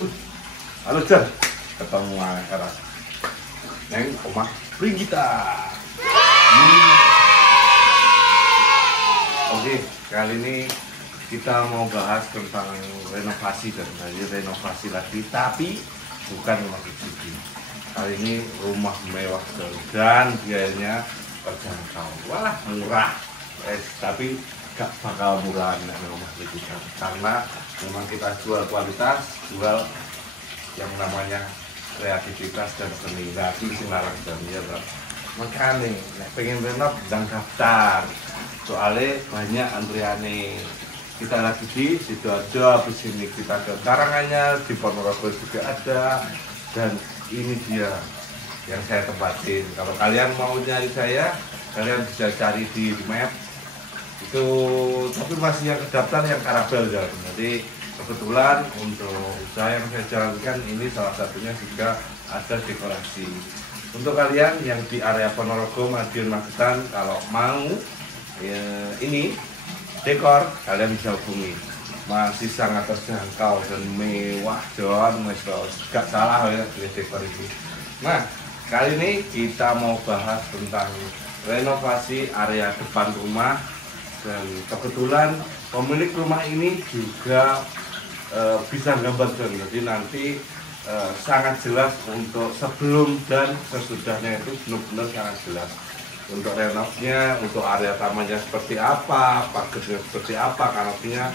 Halo Jan, ketemu Eras. Neng omah Pringgita. Oke, kali ini kita mau bahas tentang renovasi dan renovasi lagi, tapi bukan rumah kecil. Kali ini rumah mewah dan biayanya terjangkau. Wah, murah. Tapi gak bakal murah rumah kita karena memang kita jual kualitas, jual yang namanya kreativitas dan seni. Tapi sinarang dan ya, makanya pengen renov dan daftar. Soalnya banyak antriane. Kita lagi di Sidoarjo, habis ini kita ke Karanganyar, di Ponorogo juga ada. Dan ini dia yang saya tempatin. Kalau kalian mau nyari saya, kalian bisa cari di map. Itu tapi masih yang daftar yang Karabel ya. Jadi kebetulan untuk usaha yang saya jalankan ini salah satunya juga ada dekorasi. Untuk kalian yang di area Ponorogo, Madiun, Magetan, kalau mau ya, ini dekor, kalian bisa hubungi. Masih sangat terjangkau dan mewah, John. Gak salah ya dekor ini. Nah, kali ini kita mau bahas tentang renovasi area depan rumah. Dan kebetulan pemilik rumah ini juga bisa gambarkan, jadi nanti sangat jelas untuk sebelum dan sesudahnya itu benar-benar sangat jelas. Untuk renovnya, untuk area tamannya seperti apa, pagernya seperti apa, kanopinya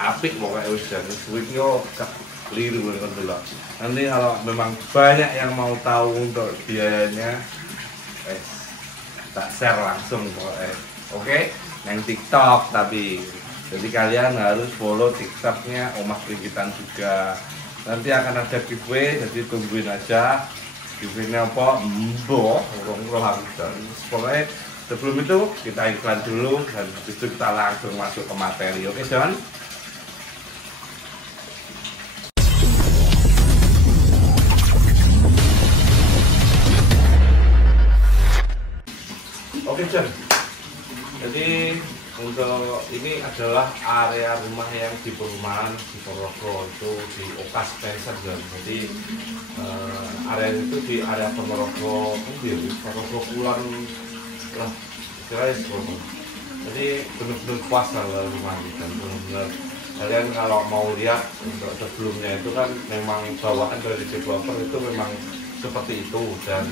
apik pokoknya dan switchnya keliru dulu. Nanti kalau memang banyak yang mau tahu untuk biayanya, tak share langsung pokoknya. Oke? Yang TikTok tapi jadi kalian harus follow TikToknya Omah Pringgitan juga. Nanti akan ada giveaway, jadi tungguin aja giveaway-nya apa mbok pokoknya sebelum itu kita iklan dulu dan itu kita langsung masuk ke materi. Oke John? Oke John, jadi untuk ini adalah area rumah yang di perumahan di Ponorogo, itu di Oka Spencer John. Jadi area itu di area Ponorogo, Ponorogo Kulon lah, guys. Jadi benar-benar puas kalau rumah ini dan benar-benar kalian kalau mau lihat untuk sebelumnya itu kan memang bawaan dari developer itu memang seperti itu, dan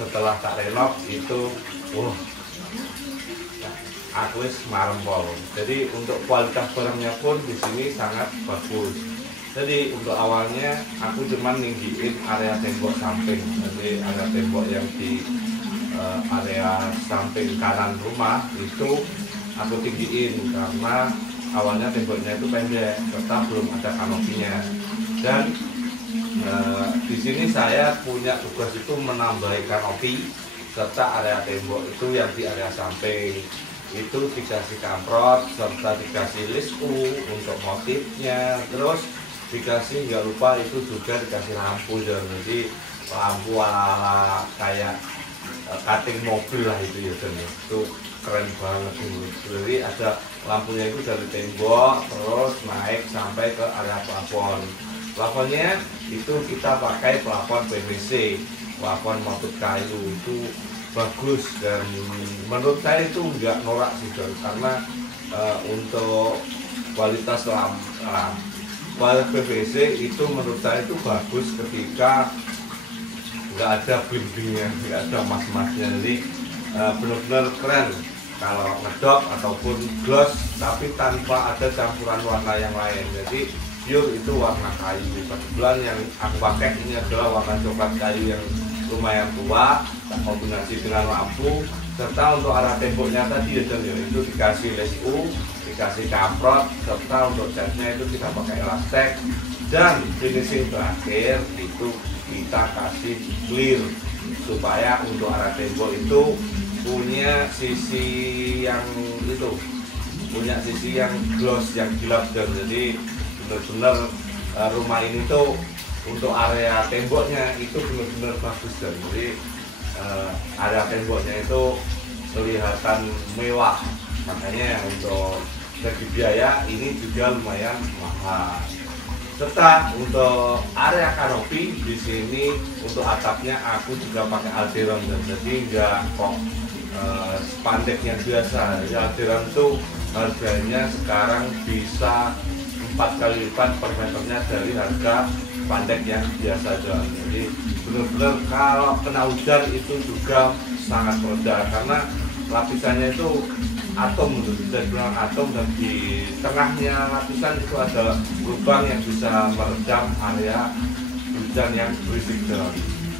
setelah tak renov itu aku marempol. Jadi untuk kualitas barangnya pun di sini sangat bagus. Jadi untuk awalnya aku cuman ninggiin area tembok samping. Jadi area tembok yang di area samping kanan rumah itu aku tinggiin karena awalnya temboknya itu pendek, serta belum ada kanopinya. Dan di sini saya punya tugas itu menambah kanopi serta area tembok itu yang di area samping. Itu dikasih kamprot serta dikasih list untuk motifnya, terus dikasih nggak lupa itu juga dikasih lampu dan jadi lampu ala kayak cutting mobil lah itu ya, dan itu keren banget. Jadi ada lampunya itu dari tembok terus naik sampai ke area plafon. Plafonnya itu kita pakai plafon PVC, plafon motif kayu itu bagus, dan menurut saya itu nggak norak sih John, karena untuk kualitas kualitas PVC itu menurut saya itu bagus ketika nggak ada bling-blingnya, nggak ada mas-masnya. Jadi benar-benar keren kalau ngedok ataupun gloss tapi tanpa ada campuran warna yang lain. Jadi pure itu warna kayu. Kebetulan yang aku pakai ini adalah warna coklat kayu yang lumayan tua, kombinasi dengan lampu, serta untuk arah temboknya tadi ya, itu dikasih les dikasih kamprot, serta untuk catnya itu kita pakai elastek, dan finishing terakhir itu kita kasih clear supaya untuk arah tembok itu punya sisi yang itu, punya sisi yang gloss, yang gelap, dan jadi benar-benar rumah ini tuh untuk area temboknya itu benar-benar bagus, dan jadi area temboknya itu kelihatan mewah. Makanya untuk segi biaya ini juga lumayan mahal. Serta untuk area kanopi di sini untuk atapnya aku juga pakai Alderon, dan jadi nggak kok spandek yang biasa. Ya, Alderon tuh harganya sekarang bisa 4 kali lipat per meternya dari harga spandek yang biasa jual. Jadi benar-benar kalau kena hujan itu juga sangat meledak karena lapisannya itu atom, bisa dibilang atom, dan di tengahnya lapisan itu ada lubang yang bisa meredam area hujan yang berisik deras.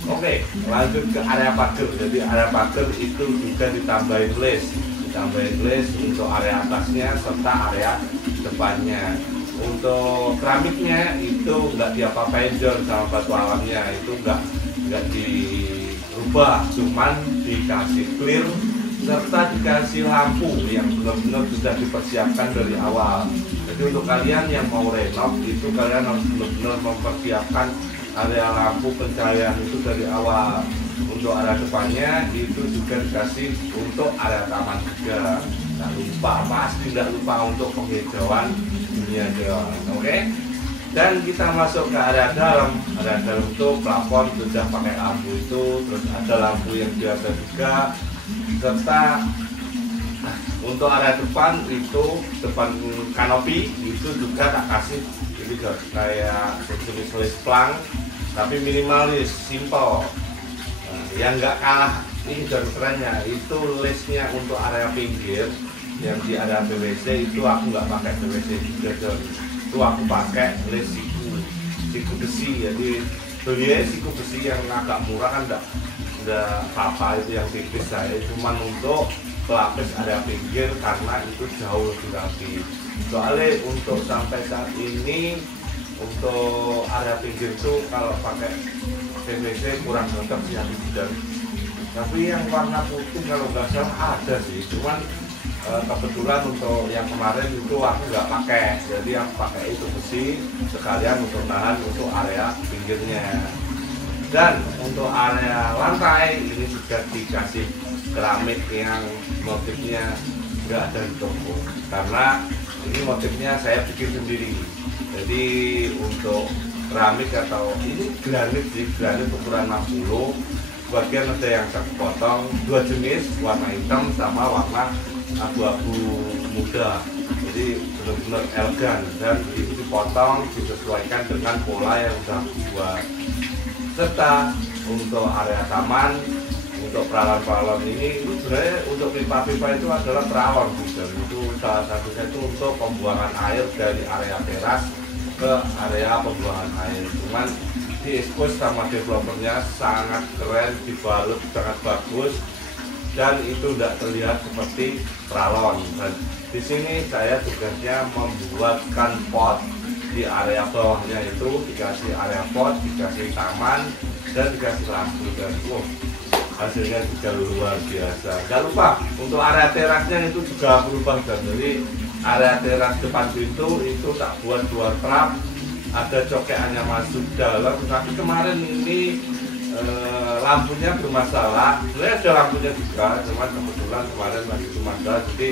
Oke, lanjut ke area pagar. Jadi area pagar itu juga ditambahin les untuk area atasnya serta area depannya. Untuk keramiknya itu nggak diapa-apain sama batu alamnya, itu nggak dirubah, cuman dikasih clear serta dikasih lampu yang benar-benar sudah dipersiapkan dari awal. Jadi untuk kalian yang mau renov itu kalian harus benar-benar mempersiapkan area lampu pencahayaan itu dari awal. Untuk area depannya itu juga dikasih untuk area taman juga. Tidak lupa, pasti tidak lupa untuk penghijauan dunia jalan. Oke? Dan kita masuk ke area dalam. Area dalam itu plafon sudah pakai lampu itu, terus ada lampu yang biasa juga, serta untuk area depan itu, depan kanopi itu juga tak kasih ini kayak jenis les plank tapi minimalis, simple. Yang nggak kalah ini dan kerennya itu lesnya untuk area pinggir yang di area PVC itu aku nggak pakai PVC juga, dan itu aku pakai les siku besi. Jadi belinya siku besi yang agak murah kan udah apa itu yang tipis, saya cuman untuk pelapis area pinggir karena itu jauh lebih rapi. Soalnya untuk sampai saat ini untuk area pinggir itu kalau pakai PVC kurang cocok sih habis hujan. Tapi yang warna putih kalau nggak salah ada sih, cuman kebetulan untuk yang kemarin itu aku nggak pakai, jadi aku pakai itu besi sekalian untuk nahan untuk area pinggirnya. Dan untuk area lantai ini juga dikasih keramik yang motifnya nggak ada di toko, karena ini motifnya saya bikin sendiri. Jadi untuk keramik atau ini granit sih, granit ukuran 60, bagian ada yang satu potong, dua jenis, warna hitam sama warna abu-abu muda. Jadi benar-benar elegan dan itu dipotong disesuaikan dengan pola yang sudah dibuat. Serta untuk area taman, untuk peralon-peralon ini sebenarnya untuk pipa-pipa itu adalah peralon, dan itu salah satunya itu untuk pembuangan air dari area teras ke area pembuangan air. Cuman di expose sama developernya sangat keren, dibalut sangat bagus, dan itu tidak terlihat seperti peralon. Dan di sini saya tugasnya membuatkan pot di area bawahnya, itu dikasih area pot, dikasih taman, dan dikasih lampu, dan hasilnya juga luar biasa. Jangan lupa untuk area terasnya itu juga berubah, dan jadi area teras depan pintu itu tak buat luar trap, ada cokeannya masuk dalam. Tapi kemarin ini lampunya bermasalah, sebenarnya ada lampunya juga, cuman kebetulan kemarin masih bermasalah, jadi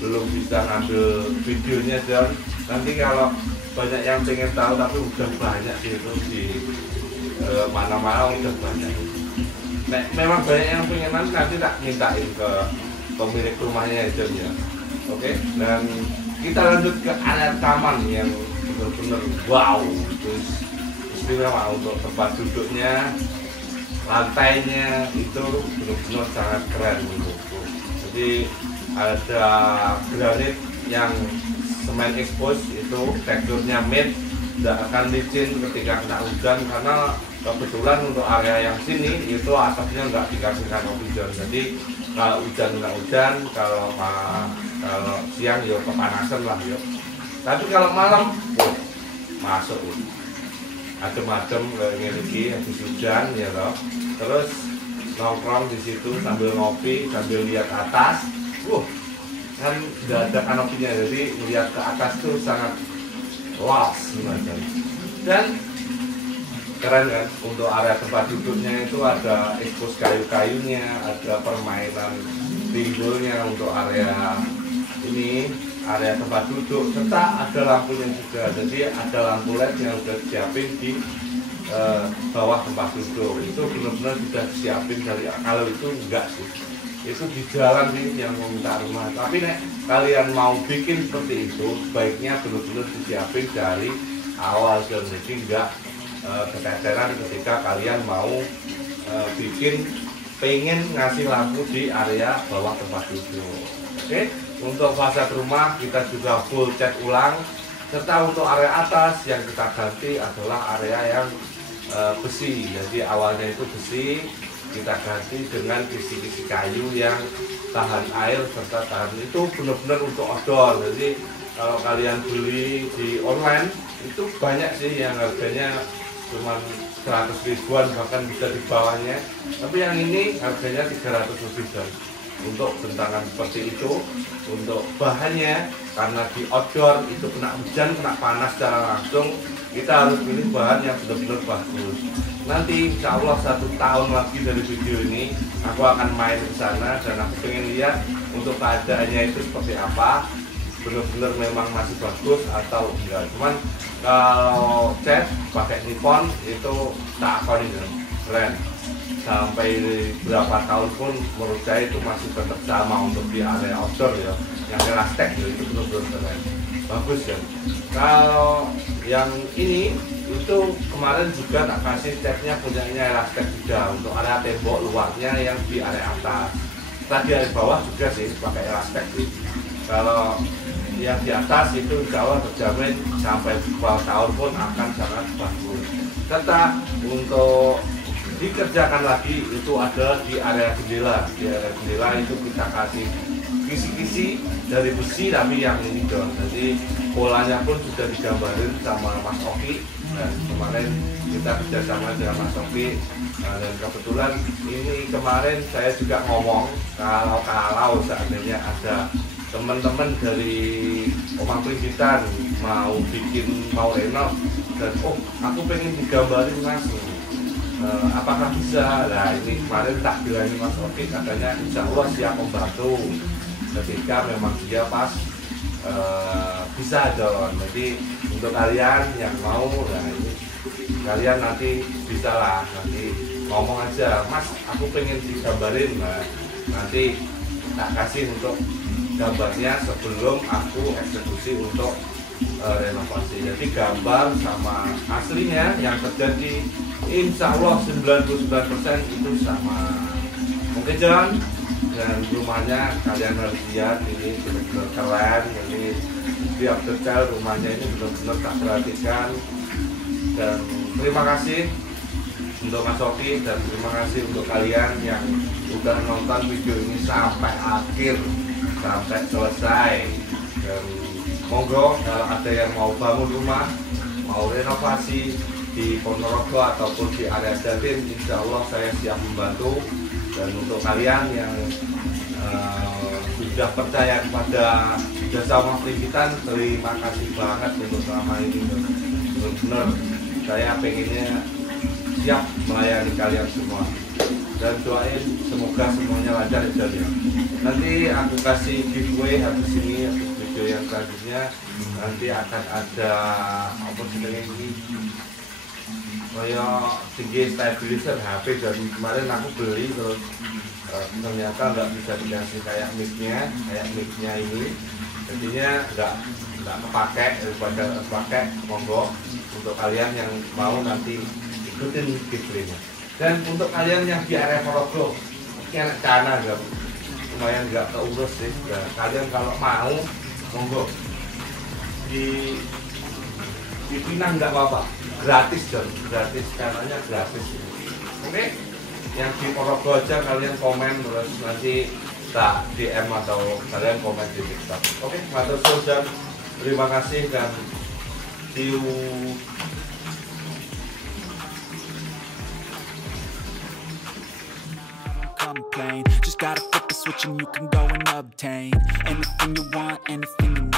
belum bisa ngambil videonya. Dan nanti kalau banyak yang pengen tahu, tapi udah banyak gitu di mana-mana udah banyak. Memang banyak yang pengen nanti tak mintain ke pemilik rumahnya aja ya. Oke, dan kita lanjut ke area taman yang benar-benar wow, terus istimewa. Untuk tempat duduknya, lantainya itu benar-benar sangat keren menurutku. Jadi ada granit yang semen expose, itu teksturnya matte, tidak akan licin ketika kena hujan, karena kebetulan untuk area yang sini itu atapnya nggak dikasih kanopi hujan. Jadi kalau hujan nggak hujan, kalau siang ya kepanasan lah ya. Tapi kalau malam masuk adem-adem kayak gini habis hujan ya loh. Terus nongkrong di situ sambil ngopi, sambil lihat atas. Kan nggak ada kanopinya, jadi melihat ke atas tuh sangat luas macam. Dan keren kan, untuk area tempat duduknya itu ada expose kayu-kayunya, ada permainan pinggulnya untuk area ini, area tempat duduk, serta ada lampunya juga. Jadi ada lampu LED yang sudah disiapin di bawah tempat duduk. Itu benar-benar sudah disiapin dari, kalau itu enggak sih, itu di jalan sih yang meminta rumah. Tapi nek kalian mau bikin seperti itu, baiknya benar-benar disiapin dari awal, dan jadi enggak keteteran ketika kalian mau bikin pengen ngasih lampu di area bawah tempat duduk. Oke, untuk fasad rumah kita juga full cat ulang, serta untuk area atas yang kita ganti adalah area yang besi. Jadi awalnya itu besi, kita ganti dengan kisi-kisi kayu yang tahan air serta tahan, itu benar-benar untuk outdoor. Jadi kalau kalian beli di online itu banyak sih yang harganya cuma 100 ribuan, bahkan bisa di bawahnya. Tapi yang ini harganya 300 lebih. Dan untuk bentangan seperti itu, untuk bahannya, karena di outdoor itu kena hujan, kena panas secara langsung, kita harus pilih bahan yang benar-benar bagus. Nanti insya Allah 1 tahun lagi dari video ini aku akan main ke sana, dan aku pengen lihat untuk keadaannya itu seperti apa, benar-benar memang masih bagus atau enggak. Cuman kalau cat pakai Nippon itu tak akonin keren, sampai berapa tahun pun menurut saya itu masih tetap sama untuk di area outdoor ya, yang elastik ya, itu benar-benar keren, bagus kan. Kalau yang ini itu kemarin juga tak kasih catnya punyanya elastik juga untuk area tembok luarnya yang di area atas. Tadi area bawah juga sih pakai elastik sih. Kalau yang di atas itu insya Allah terjamin sampai 2 tahun pun akan sangat bagus. Serta untuk dikerjakan lagi itu ada di area jendela. Di area jendela itu kita kasih kisi-kisi dari besi, tapi yang ini dong. Jadi polanya pun sudah digambarin sama Mas Oki, dan kemarin kita kerjasama dengan Mas Oki. Dan kebetulan ini kemarin saya juga ngomong kalau seandainya ada teman-teman dari Omang Pringgitan mau renov, dan aku pengen digambarin Mas, apakah bisa? Nah ini kemarin tak bilangin Mas Oki, katanya insya Allah siap membantu ketika memang dia pas bisa dong. Jadi untuk kalian yang mau, nah ini kalian nanti bisa lah, nanti ngomong aja, Mas aku pengen digambarin. Nah nanti tak kasih untuk gambarnya sebelum aku eksekusi untuk renovasi. Jadi gambar sama aslinya yang terjadi insya Allah 99% itu sama. Mungkin jangan, dan rumahnya kalian harus lihat, ini benar-benar keren. Jadi setiap detail rumahnya ini benar-benar tak perhatikan. Dan terima kasih untuk Mas Oki, dan terima kasih untuk kalian yang udah nonton video ini sampai akhir, sampai selesai. Dan monggo kalau ada yang mau bangun rumah, mau renovasi di Ponorogo ataupun di area Jatim, insya Allah saya siap membantu. Dan untuk kalian yang sudah percaya kepada jasa Omang Pringgitan, terima kasih banget untuk selama ini. Benar-benar saya pengennya siap melayani kalian semua, dan doain semoga semuanya lancar ya. Nanti aku kasih giveaway habis ini, habis video yang selanjutnya nanti akan ada apa sih ini, kayak tinggi stabilizer HP dari kemarin aku beli, terus ternyata nggak bisa dikasih kayak mic-nya ini, jadinya nggak kepake. Daripada pakai, monggo untuk kalian yang mau nanti ikutin giveaway-nya. Dan untuk kalian yang di area Ponorogo, mungkin anak Cana lumayan nggak keurus sih. Nah, kalian kalau mau, monggo di Pinang nggak apa-apa, gratis dong, gratis, kanalnya gratis. Oke, yang di Ponorogo aja kalian komen, terus nanti tak DM atau kalian komen di TikTok. Oke, matur suwun dan terima kasih, dan see you. Complain, just gotta flip the switch and you can go and obtain anything you want, anything you need.